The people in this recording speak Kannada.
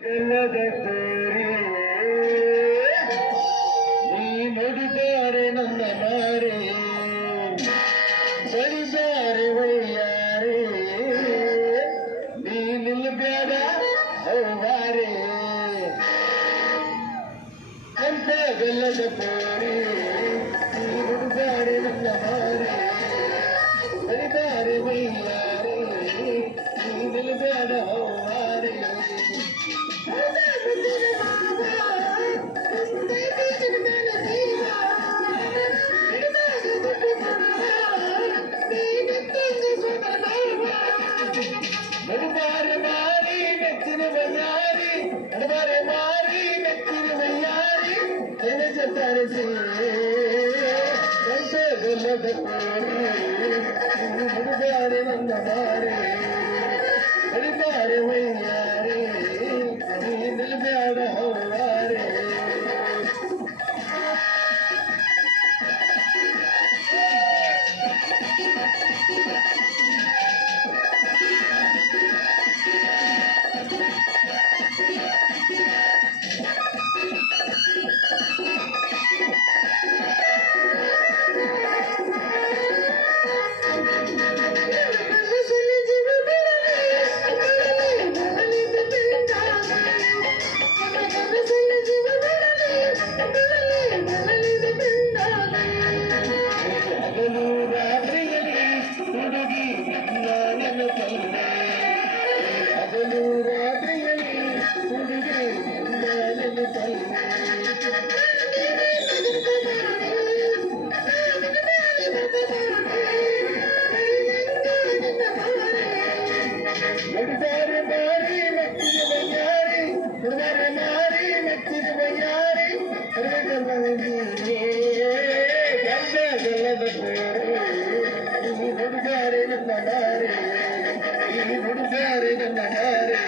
ಎಲ್ಲದ ತೋರಿ ನೀ ನುಡಿದಾರೆ ನನ್ನ ಮಾರೆ ಬಳಿದಾರೆ ವೈಯಾರೆ ನೀ ನಿಲ್ಲಬೇಡ ಹೌವಾರೆ ಅಂತ ಬೆಲ್ಲದ ತೋರಿ ನೀ ನುಡಿದಾರೆ ನನ್ನ ಮಾರೆ ಬಳಿದಾರೆ ವೈಯಾರೆ ನೀ ನಿಲ್ಲಬೇಡ ಹೌವಾರೆ ನಡುಬಾರೆ ಮಾರಿ ಮೆಚ್ಚಿನ ಬಯ್ಯಾರಿ ನಡುಬಾರೆ ಮಾರಿ ಮೆಚ್ಚಿನ ಬಯ್ಯಾರಿ ಕೈನ ತರಿಸಿ ಗಂಟೆ ಬೆಲ್ಲದ ನಡುಬಾರೆ ನನ್ನ ಮಾರಿ ನಡುಬಾರೆ ಬಯ್ಯಾರಿ ನಿಲ್ಬೇಡ ಹೌವಾರೆ ಹಗಲು ರಾತ್ರಿಯಲ್ಲಿ ಹುಡುಗಿ ನನ್ನ ನಡುಬಾರೆ ಮಾರಿ ಮೆಚ್ಚಿದ ಬಯ್ಯಾರಿ ನಡುಬಾರೆ ಮಾರಿ ಮೆಚ್ಚಿದ ಬಯ್ಯಾರಿ ಗಲ್ಲದ ನಡುಬಾರೆ ನನ್ನ ಮಾರೆ ಈ ನಡುಬಾರೆ ನನ್ನ ಮಾರೆ